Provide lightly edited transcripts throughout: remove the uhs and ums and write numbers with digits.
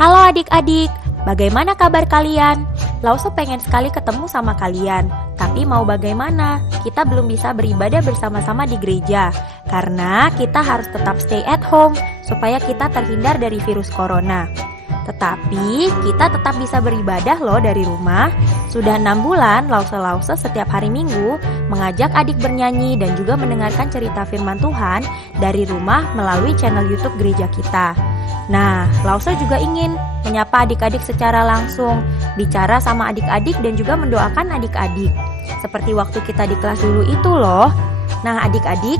Halo adik-adik, bagaimana kabar kalian? Lause pengen sekali ketemu sama kalian, tapi mau bagaimana? Kita belum bisa beribadah bersama-sama di gereja, karena kita harus tetap stay at home, supaya kita terhindar dari virus corona. Tetapi kita tetap bisa beribadah loh dari rumah. Sudah 6 bulan Lause setiap hari Minggu mengajak adik bernyanyi dan juga mendengarkan cerita firman Tuhan dari rumah melalui channel YouTube gereja kita. Nah, Lause juga ingin menyapa adik-adik secara langsung, bicara sama adik-adik dan juga mendoakan adik-adik. Seperti waktu kita di kelas dulu itu loh. Nah, adik-adik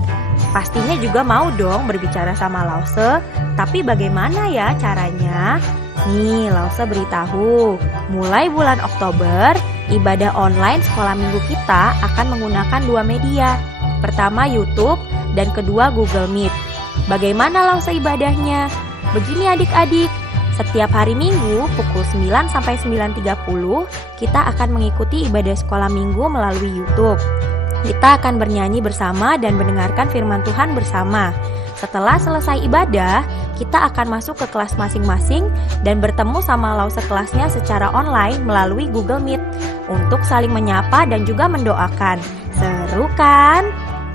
pastinya juga mau dong berbicara sama Lause, tapi bagaimana ya caranya? Nih, Lause beritahu, mulai bulan Oktober, ibadah online sekolah minggu kita akan menggunakan 2 media. Pertama YouTube dan kedua Google Meet. Bagaimana Lause ibadahnya? Begini adik-adik, setiap hari Minggu pukul 9 sampai 9.30 kita akan mengikuti ibadah sekolah minggu melalui YouTube. Kita akan bernyanyi bersama dan mendengarkan firman Tuhan bersama. Setelah selesai ibadah, kita akan masuk ke kelas masing-masing dan bertemu sama Lause kelasnya secara online melalui Google Meet untuk saling menyapa dan juga mendoakan. Seru kan?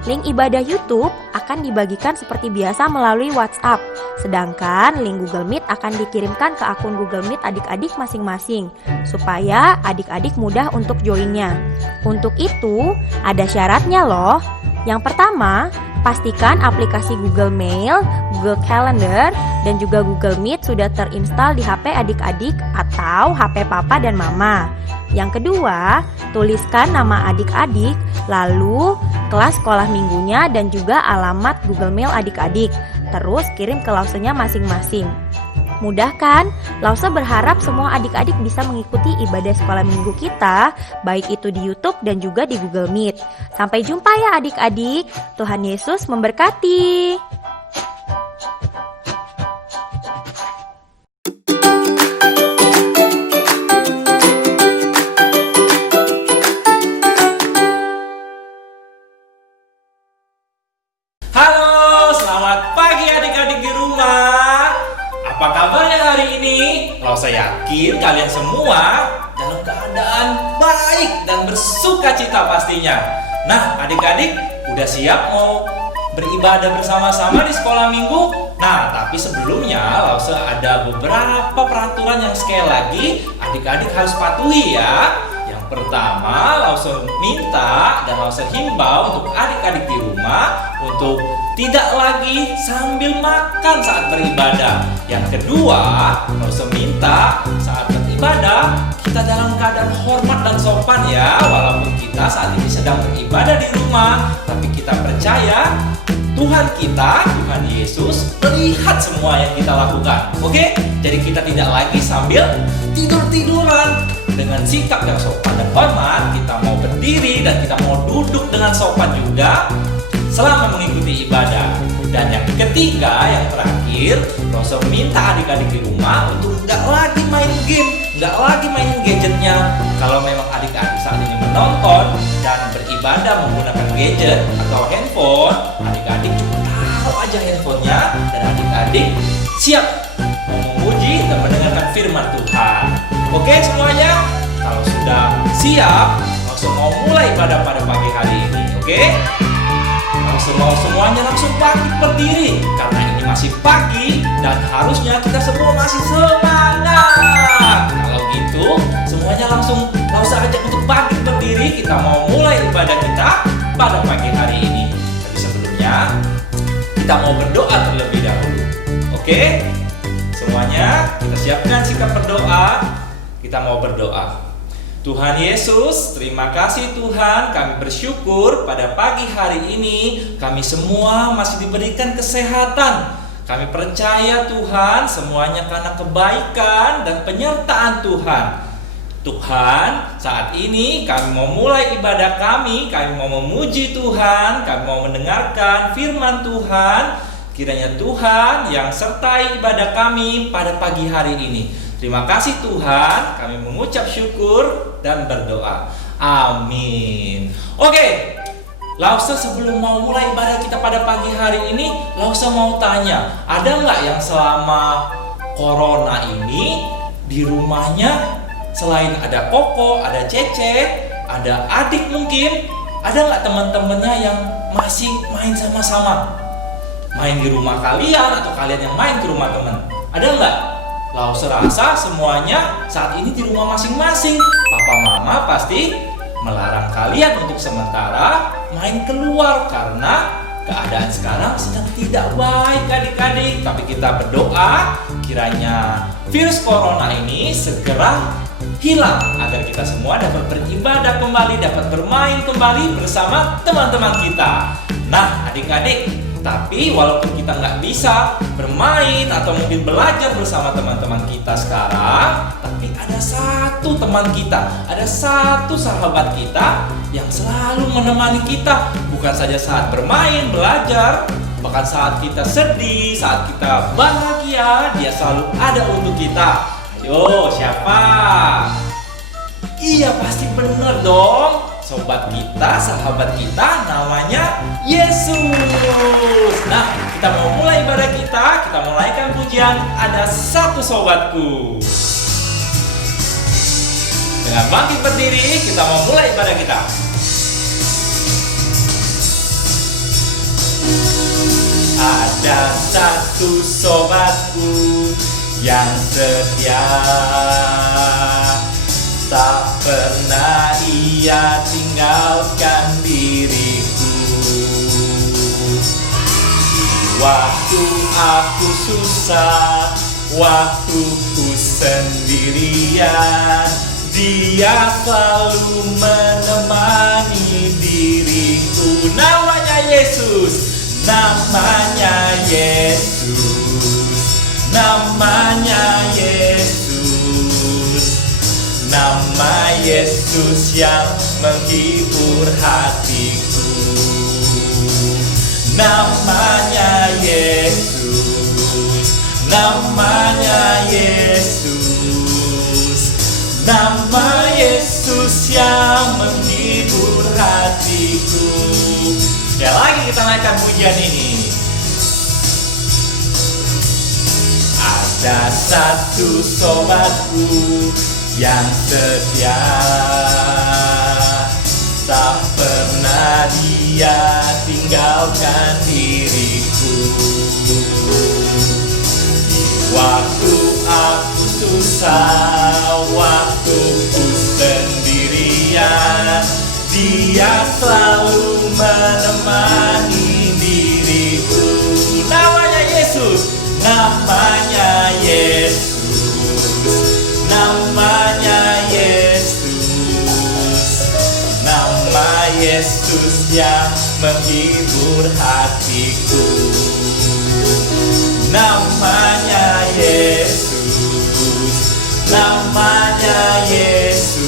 Link ibadah YouTube akan dibagikan seperti biasa melalui WhatsApp. Sedangkan link Google Meet akan dikirimkan ke akun Google Meet adik-adik masing-masing, supaya adik-adik mudah untuk joinnya. Untuk itu, ada syaratnya loh. Yang pertama, pastikan aplikasi Google Mail, Google Calendar, dan juga Google Meet sudah terinstall di HP adik-adik atau HP papa dan mama. Yang kedua, tuliskan nama adik-adik, lalu kelas sekolah minggunya dan juga alamat Google Mail adik-adik. Terus kirim ke Lausenya masing-masing. Mudah kan? Lause berharap semua adik-adik bisa mengikuti ibadah sekolah minggu kita, baik itu di YouTube dan juga di Google Meet. Sampai jumpa ya adik-adik. Tuhan Yesus memberkati. Halo, selamat pagi adik-adik di rumah. Apa kabarnya hari ini? Saya yakin kalian semua dalam keadaan baik dan bersuka cita pastinya. Nah, adik-adik udah siap mau beribadah bersama-sama di sekolah minggu? Nah, tapi sebelumnya ada beberapa peraturan yang sekali lagi adik-adik harus patuhi ya. Yang pertama, minta dan himbau untuk adik-adik di rumah untuk tidak lagi sambil makan saat beribadah. Yang kedua, minta saat beribadah kita dalam keadaan hormat dan sopan ya. Walaupun kita saat ini sedang beribadah di rumah, tapi kita percaya Tuhan kita, Tuhan Yesus melihat semua yang kita lakukan. Oke? Jadi kita tidak lagi sambil tidur-tiduran. Dengan sikap yang sopan dan hormat, kita mau berdiri dan kita mau duduk dengan sopan juga selama mengikuti ibadah. Dan yang ketiga, yang terakhir, minta adik-adik di rumah untuk nggak lagi main game, nggak lagi main gadgetnya. Kalau memang adik-adik saat ini menonton dan beribadah menggunakan gadget atau handphone, adik-adik cukup taruh aja handphonenya dan adik-adik siap memuji dan mendengarkan firman Tuhan. Oke semuanya, kalau sudah siap, langsung mau mulai pada pagi hari ini. Oke? Langsung mau semuanya langsung bangkit berdiri, karena ini masih pagi dan harusnya kita semua masih semangat. Kalau gitu, semuanya langsung ajak untuk bangkit berdiri. Kita mau mulai ibadah kita pada pagi hari ini. Tapi sebelumnya, kita mau berdoa terlebih dahulu. Oke? Semuanya kita siapkan sikap berdoa. Kita mau berdoa. Tuhan Yesus, terima kasih Tuhan, kami bersyukur pada pagi hari ini kami semua masih diberikan kesehatan. Kami percaya Tuhan semuanya karena kebaikan dan penyertaan Tuhan. Tuhan, saat ini kami mau mulai ibadah kami mau memuji Tuhan, kami mau mendengarkan firman Tuhan. Kiranya Tuhan yang sertai ibadah kami pada pagi hari ini. Terima kasih Tuhan, kami mengucap syukur dan berdoa. Amin. Oke, Lause sebelum mau mulai ibadah kita pada pagi hari ini, Lause mau tanya, ada nggak yang selama Corona ini di rumahnya selain ada Koko, ada Cece, ada adik mungkin, ada nggak teman-temannya yang masih main sama-sama? Main di rumah kalian atau kalian yang main ke rumah teman? Ada nggak? Lau serasa semuanya saat ini di rumah masing-masing. Papa mama pasti melarang kalian untuk sementara main keluar karena keadaan sekarang sedang tidak baik adik-adik. Tapi kita berdoa kiranya virus corona ini segera hilang agar kita semua dapat beribadah kembali, dapat bermain kembali bersama teman-teman kita. Nah adik-adik, tapi walaupun kita nggak bisa bermain atau mungkin belajar bersama teman-teman kita sekarang, tapi ada satu teman kita, ada satu sahabat kita yang selalu menemani kita. Bukan saja saat bermain, belajar, bahkan saat kita sedih, saat kita bahagia, dia selalu ada untuk kita. Ayo, siapa? Iya, pasti bener dong. Sobat kita, sahabat kita, namanya Yesus. Nah, kita mau mulai ibadah kita mulaikan pujian Ada Satu Sobatku. Dengan bangkit berdiri, kita mau mulai ibadah kita. Ada satu sobatku yang setia, tak pernah ia tinggalkan diriku. Waktu aku susah, waktu ku sendirian, dia selalu menemani diriku. Namanya Yesus, namanya Yesus, namanya Yesus, nama Yesus yang menghibur hatiku. Namanya Yesus, namanya Yesus, nama Yesus yang menghibur hatiku. Sekali lagi kita naikkan pujian ini. Ada satu sobatku yang setia, tak pernah dia tinggalkan diriku. Waktu aku susah, waktu ku sendirian, dia selalu menemani diriku. Namanya Yesus, namanya Yesus, namanya Yesus, nama Yesus yang menghibur hatiku. Namanya Yesus, namanya Yesus,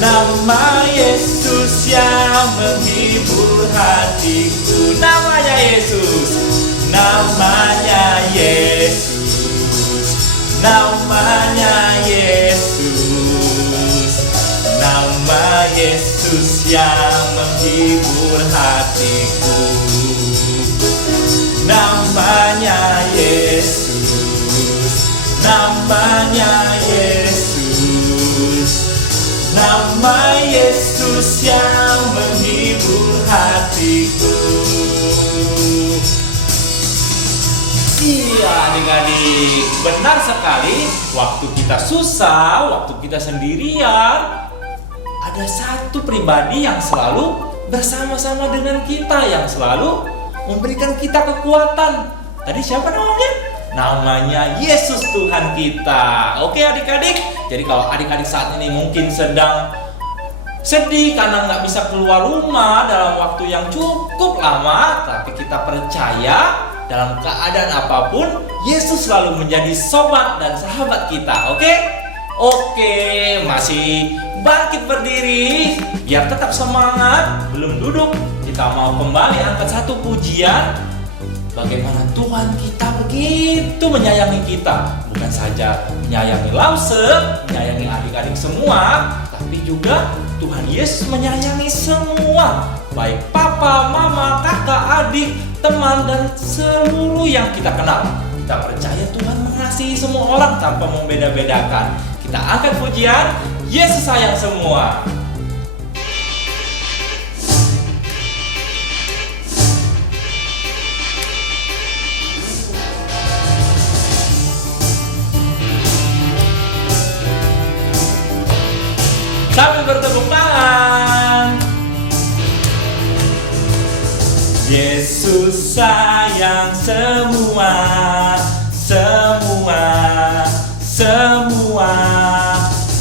nama Yesus yang menghibur hatiku. Namanya Yesus, namanya Yesus, namanya Yesus, nama Yesus yang menghibur hatiku. Namanya Yesus, namanya Yesus, nama Yesus yang menghibur hatiku. Iya adik-adik, benar sekali. Waktu kita susah, waktu kita sendirian, ada satu pribadi yang selalu bersama-sama dengan kita, yang selalu memberikan kita kekuatan. Tadi siapa namanya? Namanya Yesus Tuhan kita. Oke adik-adik, jadi kalau adik-adik saat ini mungkin sedang sedih karena nggak bisa keluar rumah dalam waktu yang cukup lama, tapi kita percaya dalam keadaan apapun, Yesus selalu menjadi sobat dan sahabat kita. Oke? Oke, masih bangkit berdiri biar tetap semangat. Belum duduk, kita mau kembali angkat satu pujian. Bagaimana Tuhan kita begitu menyayangi kita. Bukan saja menyayangi Lause, menyayangi adik-adik semua, tapi juga Tuhan Yesus menyayangi semua. Baik papa, mama, kakak, adik, teman, dan seluruh yang kita kenal. Kita percaya mengasihi semua orang tanpa membeda-bedakan. Kita angkat pujian, Yesus sayang semua. Sambil bertepuk tangan. Yesus sayang semua, semua, semua.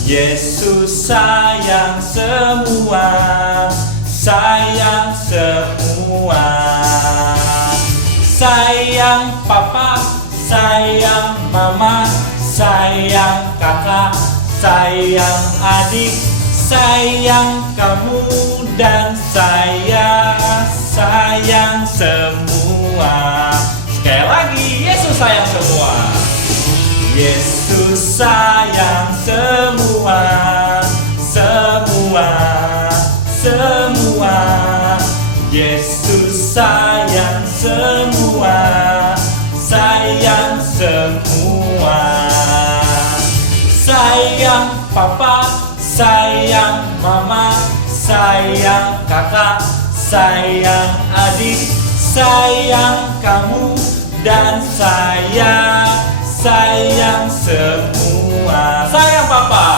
Yesus sayang semua, sayang semua. Sayang papa, sayang mama, sayang kakak, sayang adik, sayang kamu dan saya, sayang semua. Sekali lagi, Yesus sayang semua. Yesus sayang semua, semua, semua. Yesus sayang semua, sayang semua. Sayang papa, sayang mama, sayang kakak, sayang adik, sayang kamu dan saya, sayang semua. Sayang papa,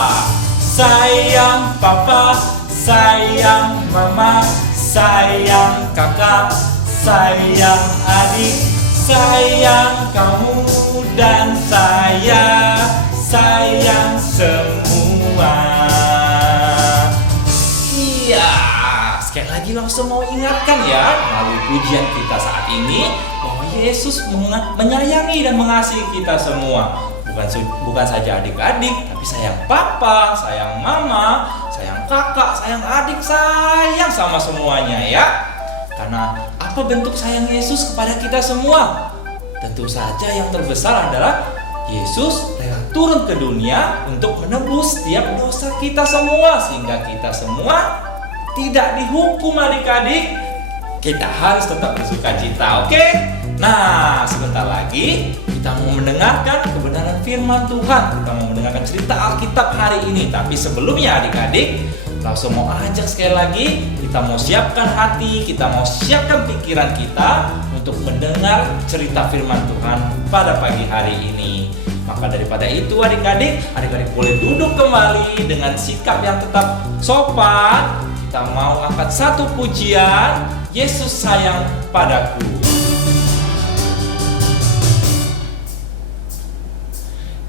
sayang papa, sayang mama, sayang kakak, sayang adik, sayang kamu dan saya, sayang semua. Iya, sekali lagi langsung mau ingatkan ya melalui pujian kita saat ini bahwa Yesus menyayangi dan mengasihi kita semua. Bukan saja adik-adik, tapi sayang papa, sayang mama, sayang kakak, sayang adik, sayang sama semuanya ya. Karena apa bentuk sayang Yesus kepada kita semua? Tentu saja yang terbesar adalah Yesus rela turun ke dunia untuk menebus setiap dosa kita semua, sehingga kita semua tidak dihukum adik-adik. Kita harus tetap bersukacita, oke? Nah, sebentar lagi kita mau mendengarkan kebenaran firman Tuhan. Kita mau mendengarkan cerita Alkitab hari ini. Tapi sebelumnya adik-adik, langsung mau ajak sekali lagi, kita mau siapkan hati, kita mau siapkan pikiran kita untuk mendengar cerita firman Tuhan pada pagi hari ini. Maka daripada itu adik-adik boleh duduk kembali dengan sikap yang tetap sopan. Kita mau angkat satu pujian, Yesus sayang padaku.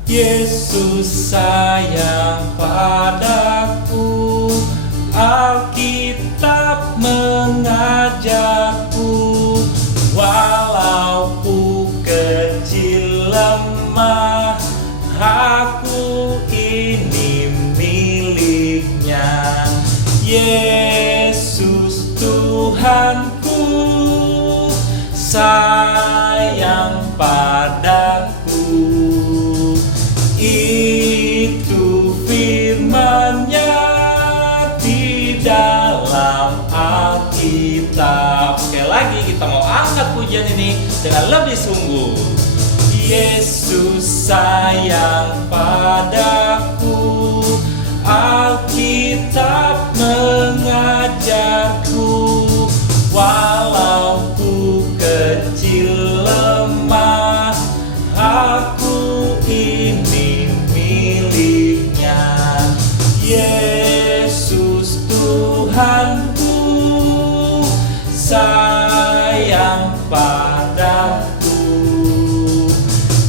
Yesus sayang padaku, Alkitab mengajarku, walau ku kecil lemah, aku ini miliknya. Yesus Tuhanku sayang padaku. Itu firman-Nya di dalam Alkitab. Sekali lagi kita mau angkat pujian ini dengan lebih sungguh. Yesus sayang padaku, Alkitab mengajarku, walau ku kecil lemah, aku ini miliknya. Yesus Tuhanku sayang padaku.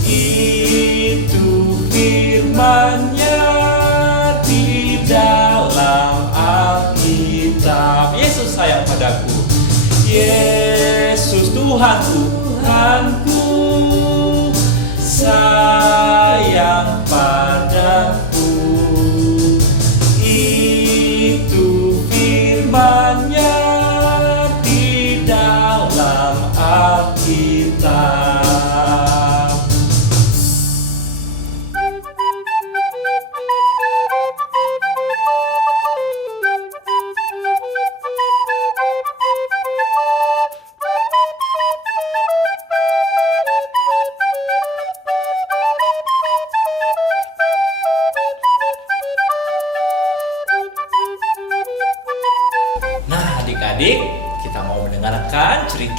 Itu firman-Nya di dalam Alkitab. Yesus sayang padaku. Yesus Tuhanku, Tuhanku sayang padaku. Itu firman-Nya di dalam Alkitab.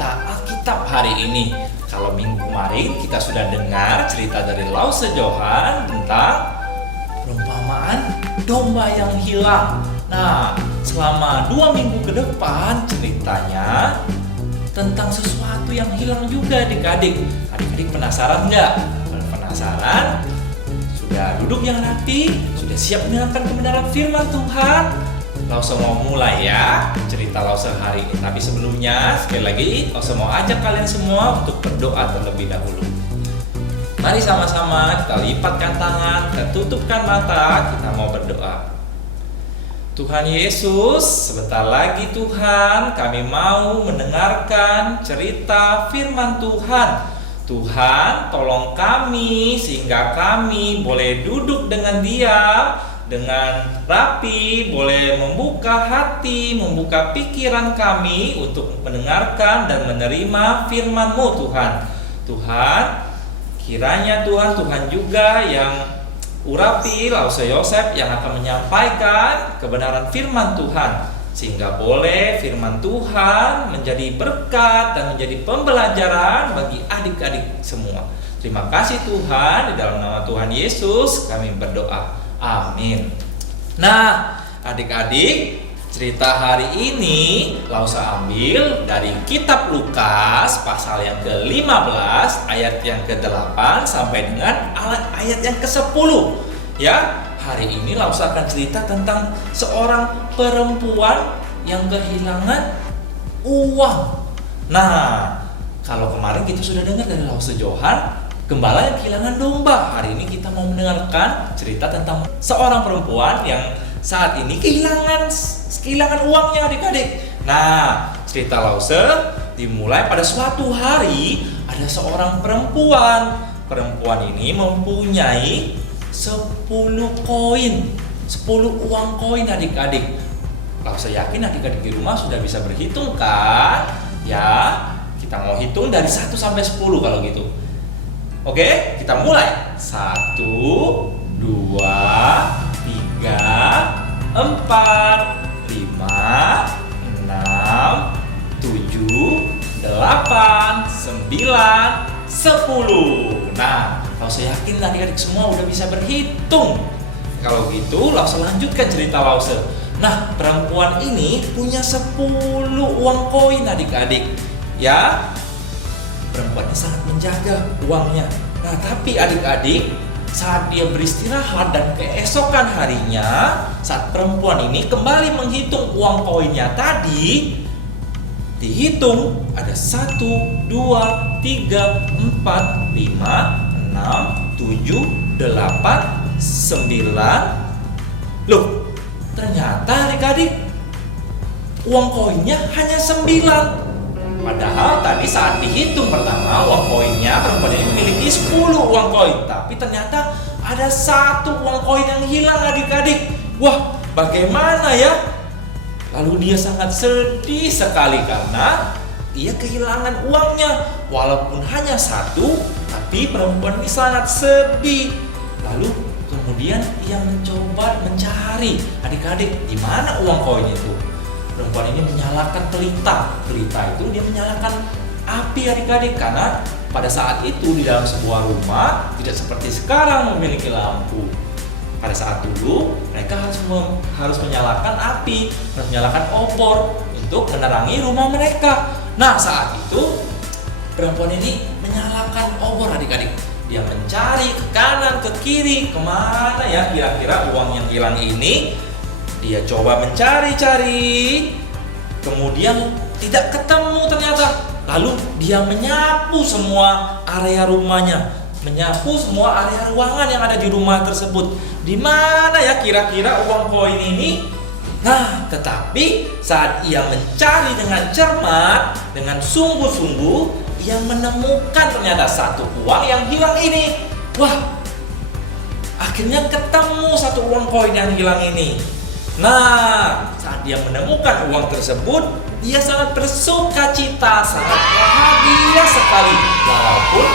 cerita Alkitab hari ini. Kalau minggu kemarin kita sudah dengar cerita dari Lause Johan tentang perumpamaan domba yang hilang. Nah, selama 2 minggu ke depan ceritanya tentang sesuatu yang hilang juga adik-adik. Adik-adik penasaran nggak? Kalau penasaran, sudah duduk yang rapi, sudah siap mendengarkan kebenaran firman Tuhan? Lause mau mulai ya cerita Lause hari ini. Tapi sebelumnya sekali lagi Lause mau ajak kalian semua untuk berdoa terlebih dahulu. Mari sama-sama kita lipatkan tangan, kita tutupkan mata, kita mau berdoa. Tuhan Yesus, sebentar lagi Tuhan kami mau mendengarkan cerita firman Tuhan. Tuhan tolong kami sehingga kami boleh duduk dengan diam, dengan rapi, boleh membuka hati, membuka pikiran kami untuk mendengarkan dan menerima firman-Mu Tuhan. Tuhan, kiranya Tuhan juga yang urapi Lause Yosef yang akan menyampaikan kebenaran firman Tuhan, sehingga boleh firman Tuhan menjadi berkat dan menjadi pembelajaran bagi adik-adik semua. Terima kasih Tuhan, di dalam nama Tuhan Yesus kami berdoa. Amin. Nah, adik-adik, cerita hari ini Lause ambil dari kitab Lukas pasal yang ke-15 ayat yang ke-8 sampai dengan ayat yang ke-10. Ya, hari ini Lause akan cerita tentang seorang perempuan yang kehilangan uang. Nah, kalau kemarin kita sudah dengar dari Lause Johan, gembala yang kehilangan domba. Hari ini kita mau mendengarkan cerita tentang seorang perempuan yang saat ini kehilangan uangnya adik-adik. Nah, cerita Lause dimulai pada suatu hari ada seorang perempuan. Perempuan ini mempunyai 10 koin, 10 uang koin adik-adik. Lause yakin adik-adik di rumah sudah bisa berhitung kan? Ya, kita mau hitung dari 1 sampai 10 kalau gitu. Oke, kita mulai. 1, 2, 3, 4, 5, 6, 7, 8, 9, 10. Nah, Lause yakin adik-adik semua udah bisa berhitung. Kalau gitu, Lause lanjutkan cerita Lause. Nah, perempuan ini punya 10 uang koin adik-adik. Ya, perempuan ini sangat menjaga uangnya. Nah, tapi adik-adik, saat dia beristirahat dan keesokan harinya, saat perempuan ini kembali menghitung uang koinnya tadi, dihitung ada 1, 2, 3, 4, 5, 6, 7, 8, 9. Loh, ternyata adik-adik uang koinnya hanya 9. Padahal tadi saat dihitung pertama uang koinnya perempuan ini memiliki 10 uang koin, tapi ternyata ada 1 uang koin yang hilang adik-adik. Wah, bagaimana ya? Lalu dia sangat sedih sekali karena ia kehilangan uangnya. Walaupun hanya 1, tapi perempuan ini sangat sedih. Lalu kemudian ia mencoba mencari adik-adik di mana uang koin itu. Perempuan ini menyalakan pelita. Pelita itu dia menyalakan api adik-adik, karena pada saat itu di dalam sebuah rumah tidak seperti sekarang memiliki lampu. Pada saat dulu mereka harus menyalakan api, harus menyalakan obor untuk menerangi rumah mereka. Nah, saat itu perempuan ini menyalakan obor adik-adik. Dia mencari ke kanan, ke kiri, kemana ya kira-kira uang yang hilang ini. Dia coba mencari-cari, kemudian tidak ketemu ternyata. Lalu dia menyapu semua area rumahnya, menyapu semua area ruangan yang ada di rumah tersebut. Di mana ya kira-kira uang koin ini? Nah, tetapi saat ia mencari dengan cermat, dengan sungguh-sungguh, ia menemukan ternyata 1 uang yang hilang ini. Wah, akhirnya ketemu 1 uang koin yang hilang ini. Nah, saat dia menemukan uang tersebut, dia sangat bersuka cita, sangat bahagia sekali. Walaupun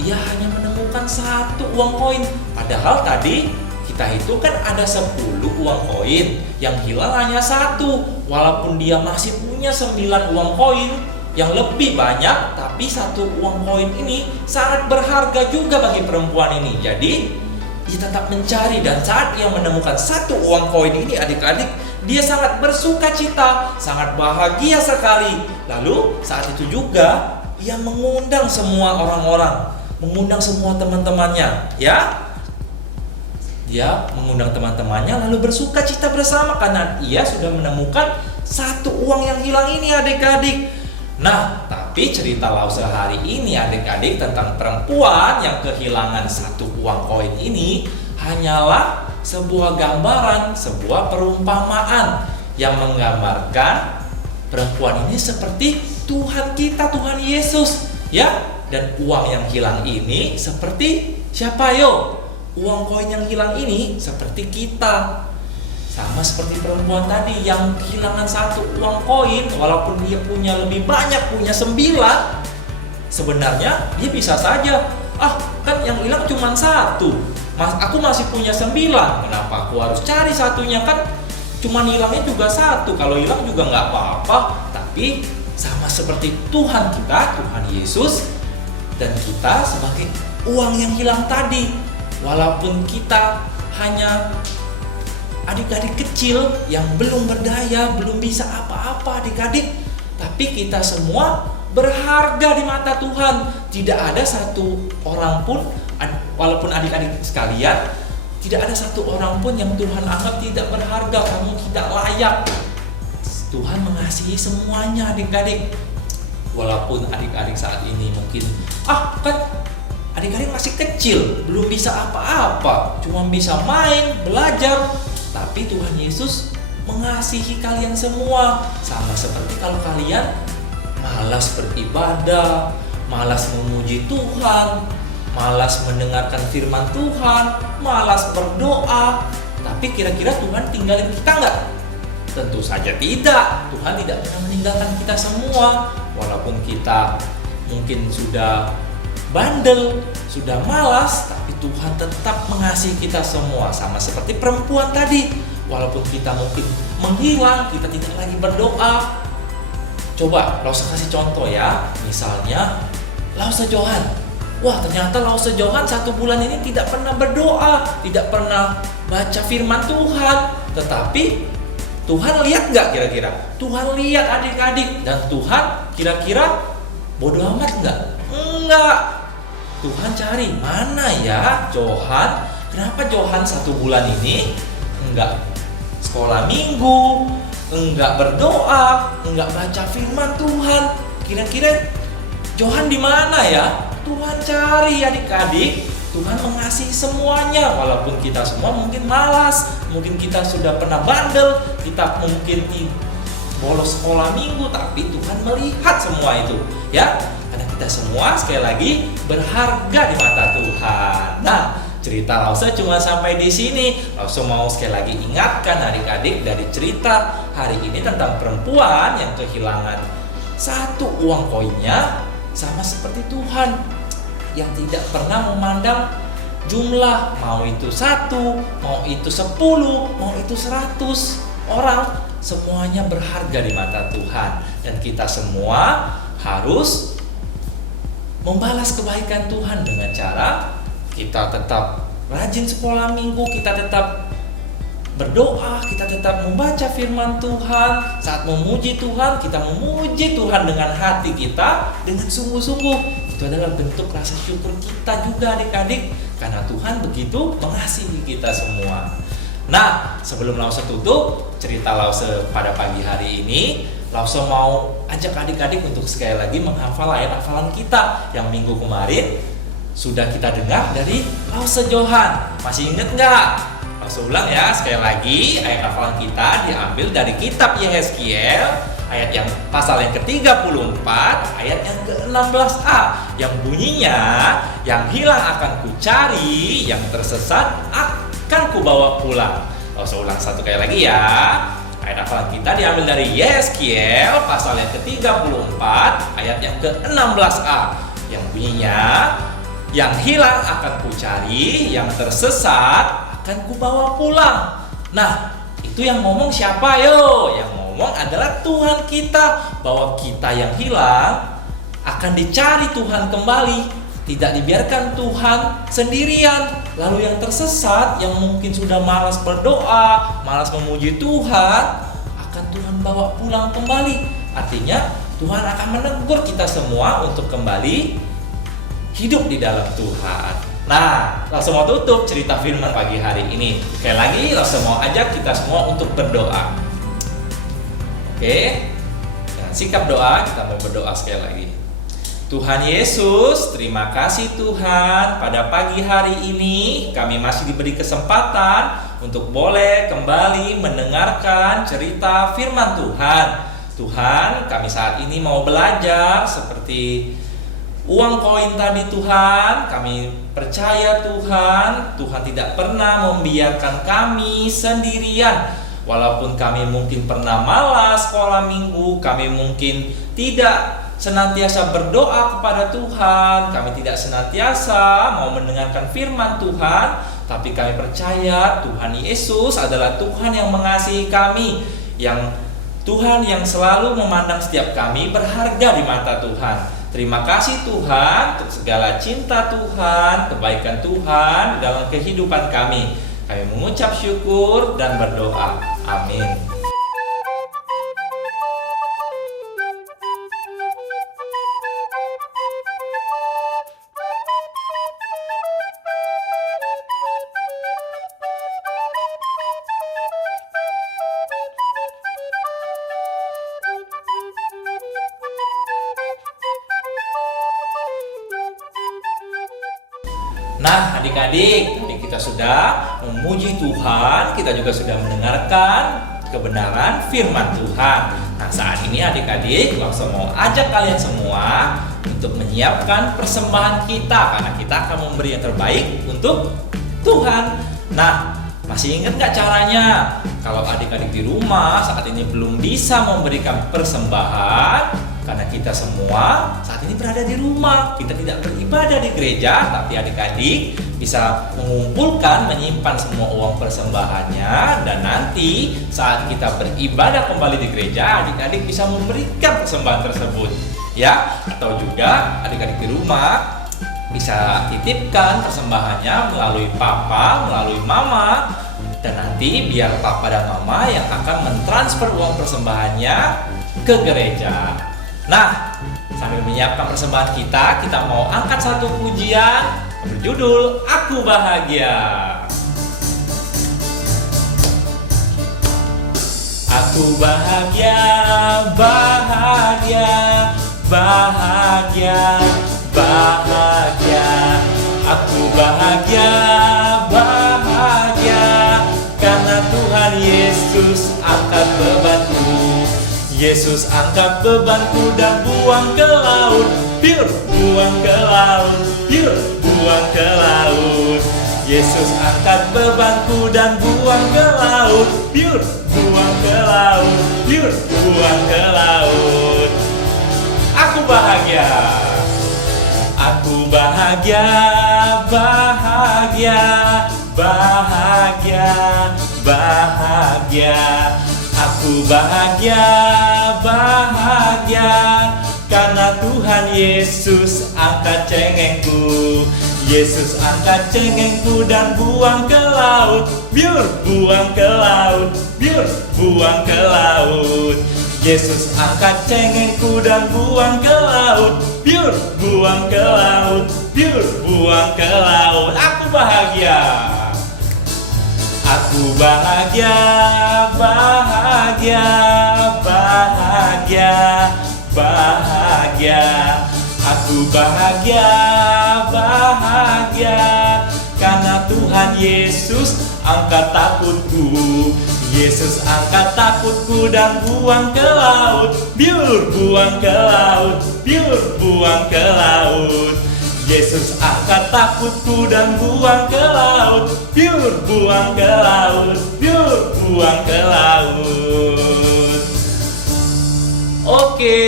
ia hanya menemukan 1 uang koin. Padahal tadi kita itu kan ada 10 uang koin, yang hilang hanya 1. Walaupun dia masih punya 9 uang koin, yang lebih banyak, tapi satu uang koin ini sangat berharga juga bagi perempuan ini. Jadi dia tetap mencari, dan saat ia menemukan satu uang koin ini adik-adik, dia sangat bersuka cita, sangat bahagia sekali. Lalu saat itu juga ia mengundang semua orang-orang, mengundang semua teman-temannya, ya. Dia mengundang teman-temannya lalu bersuka cita bersama karena ia sudah menemukan satu uang yang hilang ini adik-adik. Nah, tapi cerita Lause hari ini adik-adik tentang perempuan yang kehilangan satu uang koin ini hanyalah sebuah gambaran, sebuah perumpamaan yang menggambarkan perempuan ini seperti Tuhan kita, Tuhan Yesus, ya. Dan uang yang hilang ini seperti siapa yo? Uang koin yang hilang ini seperti kita. Sama seperti perempuan tadi yang kehilangan satu uang koin, walaupun dia punya lebih banyak, punya 9, sebenarnya dia bisa saja, kan yang hilang cuma 1, aku masih punya 9, kenapa aku harus cari satunya, kan cuma hilangnya juga 1, kalau hilang juga nggak apa-apa. Tapi sama seperti Tuhan kita, Tuhan Yesus, dan kita sebagai uang yang hilang tadi. Walaupun kita hanya adik-adik kecil yang belum berdaya, belum bisa apa-apa adik-adik, tapi kita semua berharga di mata Tuhan. Tidak ada satu orang pun, walaupun adik-adik sekalian, tidak ada satu orang pun yang Tuhan anggap tidak berharga, kamu tidak layak. Tuhan mengasihi semuanya adik-adik. Walaupun adik-adik saat ini mungkin kan adik-adik masih kecil, belum bisa apa-apa, cuma bisa main, belajar. Tapi Tuhan Yesus mengasihi kalian semua. Sama seperti kalau kalian malas beribadah, malas memuji Tuhan, malas mendengarkan firman Tuhan, malas berdoa. Tapi kira-kira Tuhan tinggalin kita nggak? Tentu saja tidak. Tuhan tidak pernah meninggalkan kita semua. Walaupun kita mungkin sudah bandel, sudah malas, tapi Tuhan tetap mengasihi kita semua. Sama seperti perempuan tadi, walaupun kita mungkin menghilang, kita tidak lagi berdoa. Coba Lause kasih contoh ya. Misalnya Lause Johan, ternyata Lause Johan 1 bulan ini tidak pernah berdoa, tidak pernah baca firman Tuhan. Tetapi Tuhan lihat nggak kira-kira? Tuhan lihat adik-adik, dan Tuhan kira-kira bodoh amat nggak? Enggak. Tuhan cari, mana ya Johan? Kenapa Johan 1 bulan ini enggak sekolah minggu, enggak berdoa, enggak baca firman Tuhan? Kira-kira Johan di mana ya? Tuhan cari adik-adik. Tuhan mengasihi semuanya, walaupun kita semua mungkin malas, mungkin kita sudah pernah bandel, kita mungkin bolos sekolah minggu, tapi Tuhan melihat semua itu, ya. Karena kita semua sekali lagi berharga di mata Tuhan. Nah, cerita Lause cuma sampai di sini. Lause mau sekali lagi ingatkan adik-adik dari cerita hari ini tentang perempuan yang kehilangan satu uang koinnya, sama seperti Tuhan yang tidak pernah memandang jumlah, mau itu 1, mau itu 10, mau itu 100 orang, semuanya berharga di mata Tuhan. Dan kita semua harus membalas kebaikan Tuhan dengan cara kita tetap rajin sekolah minggu, kita tetap berdoa, kita tetap membaca firman Tuhan. Saat memuji Tuhan, kita memuji Tuhan dengan hati kita, dengan sungguh-sungguh. Itu adalah bentuk rasa syukur kita juga adik-adik, karena Tuhan begitu mengasihi kita semua. Nah, sebelum Lause tutup cerita Lause pada pagi hari ini, Lause mau ajak adik-adik untuk sekali lagi menghafal ayat hafalan kita yang minggu kemarin sudah kita dengar dari Lause Johan. Masih ingat nggak? Lause ulang ya sekali lagi, ayat hafalan kita diambil dari kitab Yehezkiel ayat yang pasal yang ke-34 ayat yang ke-16a yang bunyinya, yang hilang akan kucari, yang tersesat akan kubawa pulang. Lause ulang satu kali lagi ya. Ayat hafalan kita diambil dari Yehezkiel pasal yang ke-34 ayat yang ke-16a yang bunyinya, yang hilang akan kucari, yang tersesat akan kubawa pulang. Nah, itu yang ngomong siapa yo? Yang ngomong ngomong adalah Tuhan kita, bahwa kita yang hilang akan dicari Tuhan kembali. Tidak dibiarkan Tuhan sendirian. Lalu yang tersesat, yang mungkin sudah malas berdoa, malas memuji Tuhan, akan Tuhan bawa pulang kembali. Artinya Tuhan akan menegur kita semua untuk kembali hidup di dalam Tuhan. Nah, langsung mau tutup cerita firman pagi hari ini. Sekali lagi, langsung mau ajak kita semua untuk berdoa. Oke, dengan sikap doa kita mau berdoa sekali lagi. Tuhan Yesus, terima kasih Tuhan, pada pagi hari ini kami masih diberi kesempatan untuk boleh kembali mendengarkan cerita firman Tuhan. Tuhan, kami saat ini mau belajar seperti uang koin tadi Tuhan. Kami percaya Tuhan, Tuhan tidak pernah membiarkan kami sendirian. Walaupun kami mungkin pernah malas sekolah minggu, kami mungkin tidak senantiasa berdoa kepada Tuhan, kami tidak senantiasa mau mendengarkan firman Tuhan, tapi kami percaya Tuhan Yesus adalah Tuhan yang mengasihi kami, yang Tuhan yang selalu memandang setiap kami berharga di mata Tuhan. Terima kasih Tuhan untuk segala cinta Tuhan, kebaikan Tuhan dalam kehidupan kami. Kami mengucap syukur dan berdoa. Amin. Nah, adik-adik, tadi kita sudah memuji Tuhan, kita juga sudah mendengarkan kebenaran firman Tuhan. Nah, saat ini adik-adik langsung mau ajak kalian semua untuk menyiapkan persembahan kita, karena kita akan memberi yang terbaik untuk Tuhan. Nah, masih ingat nggak caranya? Kalau adik-adik di rumah saat ini belum bisa memberikan persembahan, karena kita semua saat ini berada di rumah, kita tidak beribadah di gereja, tapi adik-adik bisa mengumpulkan, menyimpan semua uang persembahannya, dan nanti saat kita beribadah kembali di gereja, adik-adik bisa memberikan persembahan tersebut, ya. Atau juga adik-adik di rumah bisa titipkan persembahannya melalui papa, melalui mama, dan nanti biar papa dan mama yang akan mentransfer uang persembahannya ke gereja. Nah, sambil menyiapkan persembahan kita mau angkat satu pujian berjudul Aku Bahagia. Aku bahagia, bahagia, bahagia, bahagia. Aku bahagia, bahagia, karena Tuhan Yesus angkat bebanku. Yesus angkat bebanku dan buang ke laut, biar buang ke laut, biar buang ke laut. Yesus angkat bebanku dan buang ke laut, biar buang ke laut, biar buang ke laut. Aku bahagia, aku bahagia, bahagia, bahagia, bahagia. Aku bahagia, bahagia, karena Tuhan Yesus angkat cengengku. Yesus angkat cengengku dan buang ke laut, biar buang ke laut, biar buang ke laut. Yesus angkat cengengku dan buang ke laut, biar buang ke laut, biar buang ke laut. Aku bahagia. Aku bahagia, bahagia, bahagia, bahagia. Aku bahagia, bahagia, karena Tuhan Yesus angkat takutku. Yesus angkat takutku dan buang ke laut, biar buang ke laut, biar buang ke laut. Yesus angkat takutku dan buang ke laut, biar buang ke laut, biar buang ke laut. Oke,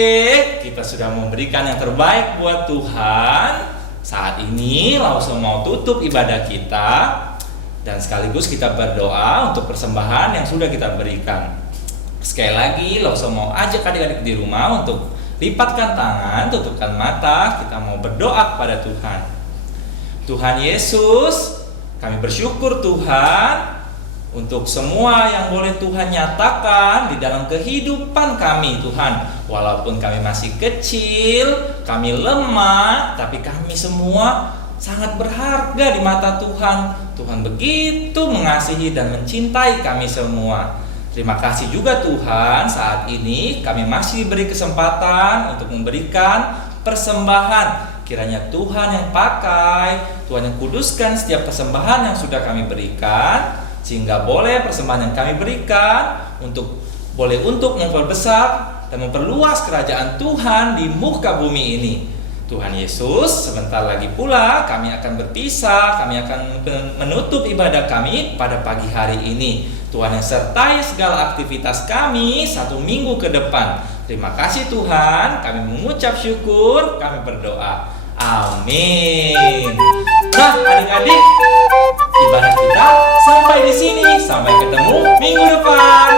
kita sudah memberikan yang terbaik buat Tuhan. Saat ini langsung mau tutup ibadah kita, dan sekaligus kita berdoa untuk persembahan yang sudah kita berikan. Sekali lagi, Lausa mau ajak adik-adik di rumah untuk lipatkan tangan, tutupkan mata, kita mau berdoa kepada Tuhan. Tuhan Yesus, kami bersyukur Tuhan untuk semua yang boleh Tuhan nyatakan di dalam kehidupan kami Tuhan. Walaupun kami masih kecil, kami lemah, tapi kami semua sangat berharga di mata Tuhan. Tuhan begitu mengasihi dan mencintai kami semua. Terima kasih juga Tuhan, saat ini kami masih diberi kesempatan untuk memberikan persembahan. Kiranya Tuhan yang pakai, Tuhan yang kuduskan setiap persembahan yang sudah kami berikan, sehingga boleh persembahan yang kami berikan boleh untuk memperbesar dan memperluas kerajaan Tuhan di muka bumi ini. Tuhan Yesus, sebentar lagi pula kami akan berpisah, kami akan menutup ibadah kami pada pagi hari ini. Tuhan yang sertai segala aktivitas kami 1 minggu ke depan. Terima kasih Tuhan, kami mengucap syukur, kami berdoa. Amin. Nah, adik-adik, ibadah kita sampai di sini. Sampai ketemu minggu depan.